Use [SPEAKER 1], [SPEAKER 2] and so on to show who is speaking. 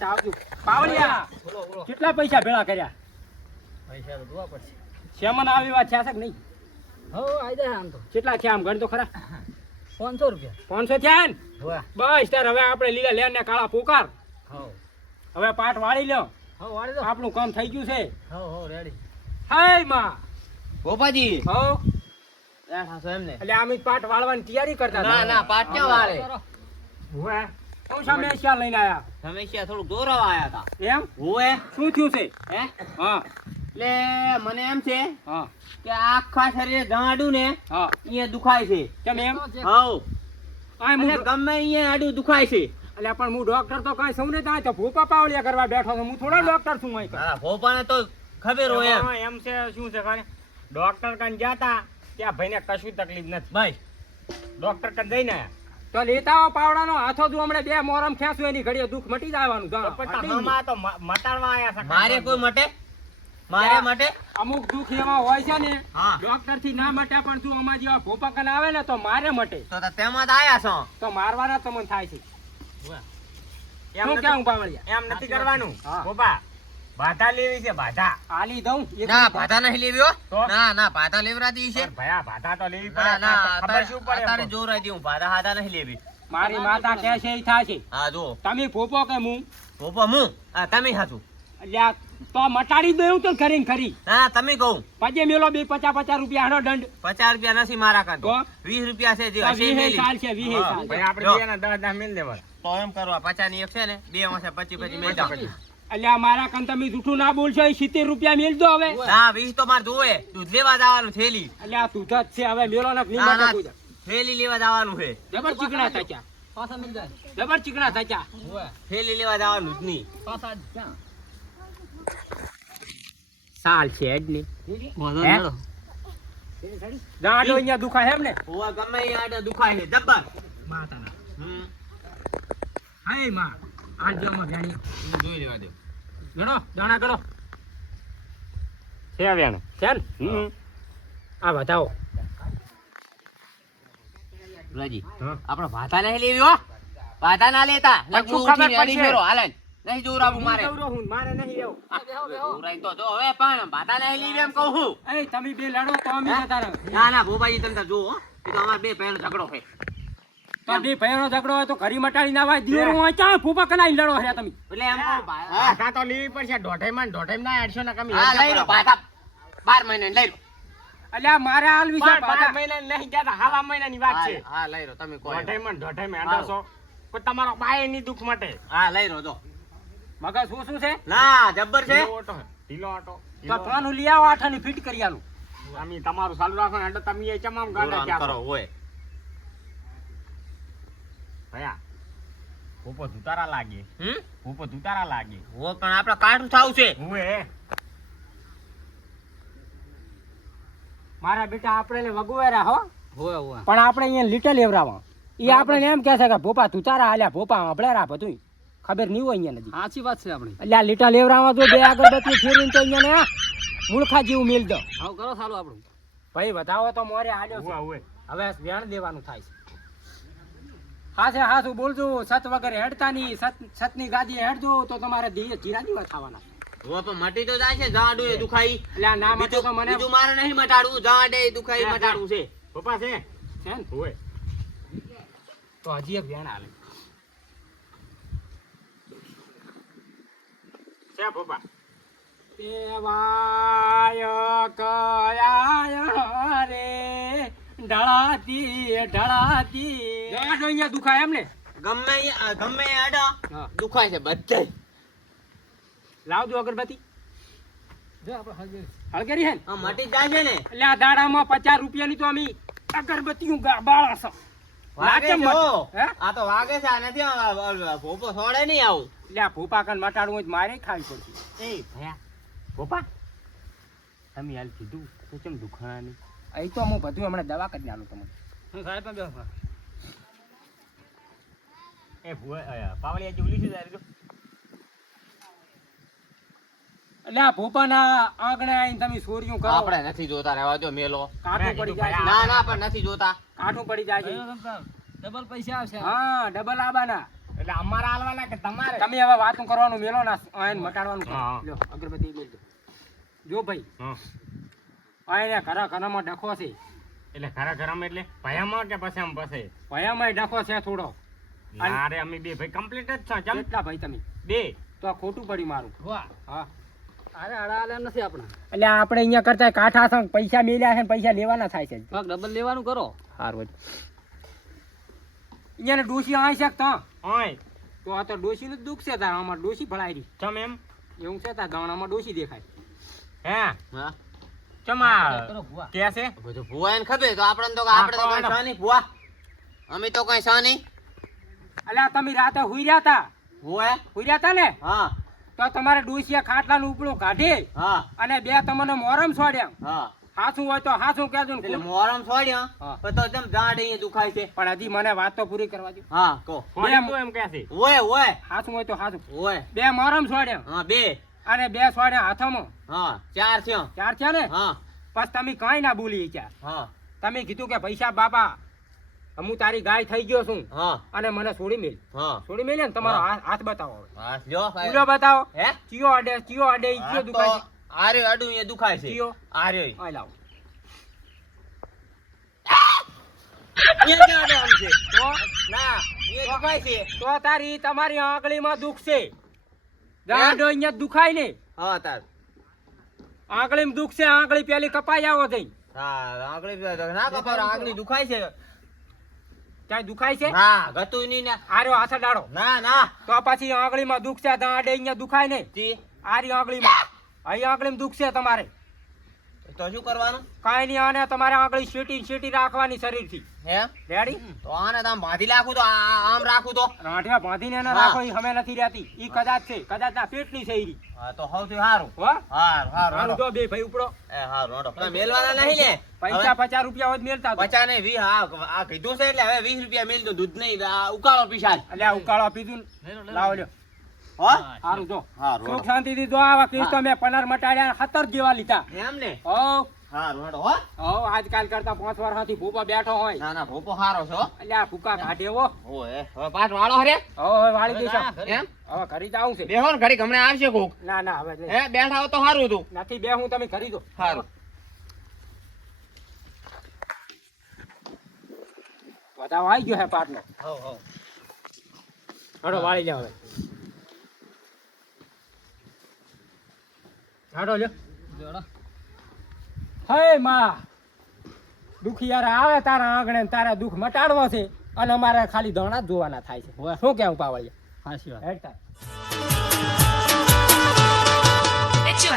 [SPEAKER 1] પાછા આવજો. કેટલા પૈસા ભેળા કર્યા?
[SPEAKER 2] પૈસા તો જોવા પડશે.
[SPEAKER 1] શેમન આવી વાત છે કે નહીં?
[SPEAKER 2] હો આઈ જાય આમ તો.
[SPEAKER 1] કેટલા છે આમ ગણ તો ખરા?
[SPEAKER 2] પાંચસો રૂપિયા.
[SPEAKER 1] પાંચસો થયા ને? બસ તાર હવે આપણે લીલા લેર ને કાળા પોકાર.
[SPEAKER 2] હો.
[SPEAKER 1] હવે પાટ વાળી લ્યો.
[SPEAKER 2] વાળી દો.
[SPEAKER 1] આપણું કામ થઈ ગયું છે.
[SPEAKER 2] હો હો રેડી
[SPEAKER 1] હાયમાં.
[SPEAKER 3] ગોપાજી.
[SPEAKER 1] હો.
[SPEAKER 3] બેઠા છો એમને.
[SPEAKER 1] એટલે આમ પાટ વાળવાની તૈયારી કરતા
[SPEAKER 3] ના ના પાટ ક્યાં વાળે?
[SPEAKER 1] હુએ હું સામે શા લઈને આયા.
[SPEAKER 3] હંમેશા થોડુંક દોરાવા આયા હતા
[SPEAKER 1] એમ?
[SPEAKER 3] હોવે
[SPEAKER 1] શું થયું છે?
[SPEAKER 3] હે?
[SPEAKER 1] હા.
[SPEAKER 3] એટલે મને એમ છે
[SPEAKER 1] હા.
[SPEAKER 3] કે આખા શરીરે ગાડું ને
[SPEAKER 1] હા.
[SPEAKER 3] અહીંયા દુખાય છે.
[SPEAKER 1] કેમ એમ? હાઉ
[SPEAKER 3] ગમે અહીંયા આડું દુખાય છે.
[SPEAKER 1] એટલે પણ હું ડોક્ટર તો કઈ સૌને ત્યાં તો ભૂપા પાવળિયા કરવા બેઠો છું. હું થોડા ડોક્ટર છું અહીં
[SPEAKER 3] ભોપાને તો ખબર હોય એમ.
[SPEAKER 1] એમ છે શું છે ખાને ડોક્ટર કન જાતા ત્યાં ભાઈને કશું તકલીફ નથી.
[SPEAKER 3] ભાઈ.
[SPEAKER 1] ડોક્ટર કન જઈને આયા. તો લેતા આવો પાવડાનો હાથો દુ હમણે બે મોરમ ખેંચું એની ઘડીએ દુઃખ મટી જવાનું જાણો. આયા છે
[SPEAKER 3] મારે કોઈ મટે? મારે મટે?
[SPEAKER 1] અમુક દુઃખ એવા હોય છે ને ડોક્ટરથી ના મટે પણ તું અમાર જેવા ભોપા કન આવે ને તો મારે મટે.
[SPEAKER 3] તો તો તેમાં જ આયા છો.
[SPEAKER 1] તો મારવાના તમને થાય છે.
[SPEAKER 2] એમ
[SPEAKER 1] કેવું પાવળિયા
[SPEAKER 2] એમ નથી કરવાનું.
[SPEAKER 1] હા.
[SPEAKER 2] બાધા લેવી છે બાધા.
[SPEAKER 1] આ લીધું
[SPEAKER 3] ના. ભાતા નહીં લેવી હો.
[SPEAKER 2] તો?
[SPEAKER 3] ના ના ભાતા લેવરાતી છે.
[SPEAKER 2] ભયા બાધા તો લેવી પડે
[SPEAKER 3] ના
[SPEAKER 2] ખબર શું પડે
[SPEAKER 3] તારે
[SPEAKER 2] એમ?
[SPEAKER 3] જોરાઈ દઉં ભાતા હાથા નહીં લેવી.
[SPEAKER 1] મારી માતા કહે છે ઈ થાશે.
[SPEAKER 3] હા જો
[SPEAKER 1] તમે ફોપો કે હું
[SPEAKER 3] ફોપો હું આ તમે હાચું.
[SPEAKER 1] અલ્યા તો મટાડી દઉં તો ખરી ખરી
[SPEAKER 3] હા તમે કહું.
[SPEAKER 1] પછી મેલો બે પચાસ પચાસ રૂપિયા હાનો દંડ.
[SPEAKER 3] પચાસ રૂપિયા નથી મારા કાંતો
[SPEAKER 1] તો?
[SPEAKER 3] વીસ રૂપિયા છે જે મેલી.
[SPEAKER 1] સાલ છે
[SPEAKER 3] વીસ
[SPEAKER 1] સાલ
[SPEAKER 2] ભાઈ આપણે બે ને દસ દસ મિલ દેવા
[SPEAKER 3] તો એમ કરવા પચાસની એક છે ને બે માં પચી પચી મેલ જાઓ.
[SPEAKER 1] અલ્યા મારા કન તમે જૂઠું ના બોલશો એ સિત્તેર રૂપિયા મેલ દો હવે.
[SPEAKER 3] ના વીસ તો મારે જોવે. દૂધ લેવા જવાનું થેલી.
[SPEAKER 1] અલ્યા દૂધ જ છે હવે મેલો ને
[SPEAKER 3] ના ના થેલી લેવા જવાનું છે.
[SPEAKER 1] જબર ચીકણા થયા
[SPEAKER 2] પાછા મિલ જાય.
[SPEAKER 1] જબર ચીકણા થયા
[SPEAKER 2] હોવે
[SPEAKER 3] થેલી લેવા જવાનું જ નહીં.
[SPEAKER 2] પાછા
[SPEAKER 1] સાલ છે જ નહીં.
[SPEAKER 3] વાંધો નડો.
[SPEAKER 1] દાડો અહીંયા દુખાય એમ ને?
[SPEAKER 3] હોવા ગમે અહીંયા દુખાય છે. જબર.
[SPEAKER 1] માતાના.
[SPEAKER 3] હમ.
[SPEAKER 1] હાયમાં. આ જેમાં વેણી
[SPEAKER 3] હું જોઈ લેવા દો.
[SPEAKER 1] ગણો દાણા ગણો.
[SPEAKER 2] છે વેણ?
[SPEAKER 1] છે હમ. આ બતાવો
[SPEAKER 3] રાજી
[SPEAKER 1] હા.
[SPEAKER 3] ભાતા નહીં લેવી હો. ભાતા ના લેતા.
[SPEAKER 1] પણ શું
[SPEAKER 3] નકરું
[SPEAKER 1] ખબર
[SPEAKER 3] ઉઠીને અડી
[SPEAKER 1] પડશે?
[SPEAKER 3] ફેરો. હાલે ને. નહીં જોવરાવું મારે.
[SPEAKER 1] હું મારે નહીં લેવું.
[SPEAKER 3] જોવરાઈ તો જો હવે પણ ભાતા નહીં લેવી એમ કહું
[SPEAKER 1] એ તમે બે લડો તો અમે જતા રહો.
[SPEAKER 3] ના ના ભોપાજી તમે જુઓ હો. એ તો અમારે બે પહેલો ઝઘડો છે.
[SPEAKER 1] તો બે ભાઈનો ઝઘડો હોય તો ઘરી મટાડી ના વાય. દીવરો હોય ચા ફૂફા કનાઈ લડો હે તમે.
[SPEAKER 3] એટલે એમ કહું ભા- હા,
[SPEAKER 2] તો લેવી પડશે. દોઢાઈ માં દોઢાઈ ના આઠસો ના કમી
[SPEAKER 3] હા લઈ લો ભાતા 12 મહિને લઈ લો.
[SPEAKER 1] અલ્યા મારે હાલ વિશે
[SPEAKER 2] બાર મહિને મહિના નહીં ગયા મહિના ની વાત છે.
[SPEAKER 3] હા, લઈ લો તમે કોઈ.
[SPEAKER 2] દોઢાઈ માં દોઢાઈ માં આંડાસો પણ તમારો બાયની દુઃખ માટે.
[SPEAKER 3] હા લઈ લો જો.
[SPEAKER 1] મગજ શું શું છે?
[SPEAKER 3] ના જબ્બર છે.
[SPEAKER 2] ઓટો ઢીલો ઓટો
[SPEAKER 1] તો. ત્રણ લઈ આવો આઠાની ફિટ કરી આલું.
[SPEAKER 2] આમી તમારું ચાલુ રાખો એટલે તમે એ ચમામ ગાડા ક્યાં
[SPEAKER 3] કરો હોય.
[SPEAKER 2] ભયા ભૂપો ધુતારા લાગે.
[SPEAKER 3] હમ?
[SPEAKER 2] ભૂપો ધુતારા લાગે.
[SPEAKER 3] હો પણ આપણે કાઠું થાવ છે.
[SPEAKER 2] હુએ
[SPEAKER 1] મારા બેટા આપણે ને હો.
[SPEAKER 3] હોય હોય
[SPEAKER 1] પણ આપણે અહીંયા લીટલ લેવરાવા એ આપણે એમ કહે છે કે ભોપા તુતારા આલ્યા ભોપા હંભળેરા બધું ખબર નહીં હોય અહીંયા નથી
[SPEAKER 2] સાચી વાત છે આપણે.
[SPEAKER 1] એટલે આ લીટા લેવરાવા જો બે અગરબત્તી ફેરીને તો અહીંયા ને મૂળખા જેવું મિલ દો.
[SPEAKER 2] આવ કરો સારું આપણું.
[SPEAKER 1] ભાઈ બતાવો તો મોરે
[SPEAKER 2] હુએ
[SPEAKER 1] હવે વેણ દેવાનું થાય છે. હા હાથું બોલજો સત વગર હેડતા નહીં સત સતની ગાદી હેડજો તો તમારે ધીરે દીવા થવાના
[SPEAKER 3] હો પણ મટી તો જાય છે જાડું એ દુખાઈ.
[SPEAKER 1] એટલે ના માટે તો મને
[SPEAKER 3] બીજું મારે નહીં મટાડવું જાડે એ દુખાઈ. મટાડવું છે.
[SPEAKER 2] પપ્પા છે?
[SPEAKER 1] છે ને?
[SPEAKER 2] હુએ
[SPEAKER 1] તો હજી એક વેણ હાલે
[SPEAKER 2] છે પપ્પા?
[SPEAKER 1] દેવાય કયા રે. ઢળાતી ઢળાતી. ગાંઠ અહીંયા દુખાય એમ ને
[SPEAKER 3] ગમે ગમે આડા દુખાય છે બધે.
[SPEAKER 1] લાવજો અગરબત્તી. હળગેરી. હે ને?
[SPEAKER 3] મટી જાય છે ને.
[SPEAKER 1] એટલે આ દાડામાં પચાસ રૂપિયાની તો અમે અગરબત્તી બાળા છો?
[SPEAKER 3] આ તો વાગે છે આ નથી ભોપો સોડે નહીં આવું.
[SPEAKER 1] એટલે આ ભૂપા કન મટાડવું હોય મારે ખાવી પડશે.
[SPEAKER 2] એ ભયા. તમે હાલ કીધું તો કેમ દુખાણા નહીં
[SPEAKER 1] અહીં તો હું બધું હમણાં દવા કરી આલું તમને.
[SPEAKER 2] એ ભુએ પાવળિયા જેવું લીધું તારે
[SPEAKER 1] એટલે આ ભૂપાના આવીને તમે સોરીઓ કરો.
[SPEAKER 3] આપણે નથી જોતા રહેવા દો મેલો.
[SPEAKER 1] કાઠું પડી જાય
[SPEAKER 3] ના ના પણ નથી જોતા.
[SPEAKER 1] કાઠું પડી જાય છે.
[SPEAKER 2] ડબલ પૈસા આવશે.
[SPEAKER 1] હા ડબલ આબાના.
[SPEAKER 2] એટલે એટલે અમારા આલવાના કે તમારે.
[SPEAKER 1] તમે હવે વાતું કરવાનું મેલો ના આયન મટાડવાનું. લ્યો અગરબત્તી મેલજો જો ભાઈ.
[SPEAKER 2] હા.
[SPEAKER 1] આયને ઘરા ઘરામાં ડખો છે.
[SPEAKER 2] એટલે ખરા ખરામાં એટલે ભયામાં કે પછી આમ પછી?
[SPEAKER 1] ભયામાં ડખો છે થોડો.
[SPEAKER 2] અરે અમે બે ભાઈ કમ્પ્લીટ જ છો
[SPEAKER 1] કેટલા ભાઈ તમે?
[SPEAKER 2] બે.
[SPEAKER 1] તો આ ખોટું પડ્યું મારું.
[SPEAKER 4] વાહ.
[SPEAKER 1] હા.
[SPEAKER 4] અરે અડા નથી આપણે.
[SPEAKER 1] એટલે આપણે અહીંયા કરતા કાંઠા છે પૈસા મેલ્યા છે પૈસા લેવાના થાય છે.
[SPEAKER 4] ડબલ લેવાનું કરો.
[SPEAKER 1] સારું અહીંયા ડોસી આવી છે તા?
[SPEAKER 2] ઓય
[SPEAKER 1] તો આ તો ડોસીનું જ દુઃખ છે તાર આમાં ડોસી ભળાઈ રહી.
[SPEAKER 2] એમ?
[SPEAKER 1] એવું છે તાર દાણામાં ડોસી દેખાય.
[SPEAKER 2] હે?
[SPEAKER 3] હા.
[SPEAKER 2] ચમ કે છે?
[SPEAKER 3] બધું ભુવા એને ખબર તો આપણે તો આપણે તો કઈ સાની ભુવા. અમે તો કઈ
[SPEAKER 1] સાની અલા તમે રાતે હુઈ રહ્યા હતા
[SPEAKER 3] ભુવા
[SPEAKER 1] હુઈ રહ્યા હતા ને?
[SPEAKER 3] હા.
[SPEAKER 1] તો તમારે ડોસીએ ખાટલાનું ઉપડું કાઢી
[SPEAKER 3] હા.
[SPEAKER 1] અને બે તમને મોરમ છોડ્યા.
[SPEAKER 3] હા.
[SPEAKER 1] હાસું હોય તો હાસું કહેજો ને
[SPEAKER 3] એટલે મોરમ છોડ્યા. પણ તો એકદમ દાઢ અહીંયા દુખાય છે.
[SPEAKER 1] પણ હજી મને વાત તો પૂરી કરવા દો
[SPEAKER 3] હા કહો.
[SPEAKER 2] એમ કહે છે.
[SPEAKER 3] ઓય ઓય
[SPEAKER 1] હાસું હોય તો હાસું.
[SPEAKER 3] ઓય
[SPEAKER 1] બે મોરમ છોડ્યા.
[SPEAKER 3] હા બે.
[SPEAKER 1] અને બે સોડે હાથમાં.
[SPEAKER 3] હા ચાર થયો.
[SPEAKER 1] ચાર છે ને?
[SPEAKER 3] હા.
[SPEAKER 1] પછી તમે કાંઈ ના બોલી ચાર
[SPEAKER 3] હા.
[SPEAKER 1] તમે કીધું કે પૈસા બાપા હું તારી ગાય થઈ ગયો છું. અને મને છોડી મેલ. છોડી મેલે ને તમારો હાથ બતાવો. પૂરો બતાવો.
[SPEAKER 3] હે?
[SPEAKER 1] ચિયો અડે ચિયો અડે ચિયો દુખાય
[SPEAKER 3] આરે અડું એ દુખાય છે.
[SPEAKER 1] ચિયો.
[SPEAKER 3] આરે
[SPEAKER 1] આ લાવો.
[SPEAKER 3] ક્યાં
[SPEAKER 1] તમારી આંગળીમાં દુખ છે ગાંડો અહીંયા દુખાય ને.
[SPEAKER 3] હા તાર.
[SPEAKER 1] આંગળીમાં દુખ છે આંગળી પેલી કપાઈ આવો થઈ
[SPEAKER 3] હા આંગળી ના કપાવ આંગળી દુખાય છે.
[SPEAKER 1] ક્યાંય દુખાય છે?
[SPEAKER 3] હા ગતું નહીં ને.
[SPEAKER 1] આર્યો હાથ ડાળો.
[SPEAKER 3] ના ના.
[SPEAKER 1] તો પછી આંગળીમાં દુખ છે આડે અહીંયા દુખાય ને. આરી આંગળીમાં. અહીં આંગળીમાં દુખ છે તમારે.
[SPEAKER 3] તો શું કરવાનું?
[SPEAKER 1] કાંઈ નહીં આને તમારે આંગળી શેટી શેટી રાખવાની શરીરથી.
[SPEAKER 3] હે?
[SPEAKER 1] રેડી
[SPEAKER 3] તો આને આમ બાંધી રાખું તો આ- આમ રાખું તો.
[SPEAKER 1] રાઠિયા બાંધીને એને. રાખો ઈ હમે નથી રહેતી. ઈ કદાચ છે કદાચ ના પેટની છે ઈ.
[SPEAKER 3] હા તો સૌથી સારું.
[SPEAKER 1] હો?
[SPEAKER 3] હારું હારું
[SPEAKER 1] હારું
[SPEAKER 3] હારું.
[SPEAKER 1] જો બે ભાઈ ઉપડો.
[SPEAKER 3] એ હારું રોડો મેલવાના નહીં ને
[SPEAKER 1] પૈસા પચાસ રૂપિયા હોય મેલતા
[SPEAKER 3] પચાસ નહીં વી હા આ કીધું છે એટલે હવે વીસ રૂપિયા મેલ તો દૂધ નહીં ઉકાળો પીસાજ
[SPEAKER 1] એટલે ઉકાળો પીધું. લાવો લ્યો. હારું જો.
[SPEAKER 3] હારું
[SPEAKER 1] સુખ શાંતિથી જો આવા કેસ તો મેં પનાર મટાડ્યા ખતર જેવા લીધા.
[SPEAKER 3] એમ ને
[SPEAKER 1] હો.
[SPEAKER 3] હારું હારું હો.
[SPEAKER 1] હો આજકાલ કરતા પાંચ વર્ષથી ભૂપો બેઠો હોય.
[SPEAKER 3] ના ના ભોપો હારો છો.
[SPEAKER 1] એટલે ભૂકા કાઢે હો.
[SPEAKER 3] ઓય હવે પાછ વાળો હરે
[SPEAKER 1] હો હવે વાળી દઈશું
[SPEAKER 3] એમ?
[SPEAKER 1] હવે ઘરી જાવું છે.
[SPEAKER 3] બેહો ને ઘડી હમણાં આવશે કોક.
[SPEAKER 1] ના ના હવે
[SPEAKER 3] હે બેઠા તો સારું હતું.
[SPEAKER 1] નથી બે હું તમે કરી દો
[SPEAKER 3] સારું
[SPEAKER 1] વધાવો આવી ગયો હે પાટનો.
[SPEAKER 3] હો હો.
[SPEAKER 1] હાડો વાળી લે હવે. હાડો લ્યો.
[SPEAKER 4] જોડો
[SPEAKER 1] હે માં દુખિયાર આવે તારા આંગણે ને તારા દુઃખ મટાડવો છે અને અમારે ખાલી ધણા જોવાના થાય છે. શું કેવું પાવળિયા?
[SPEAKER 4] હાચી વાત.
[SPEAKER 1] હેડ તાર.
[SPEAKER 5] Hecho,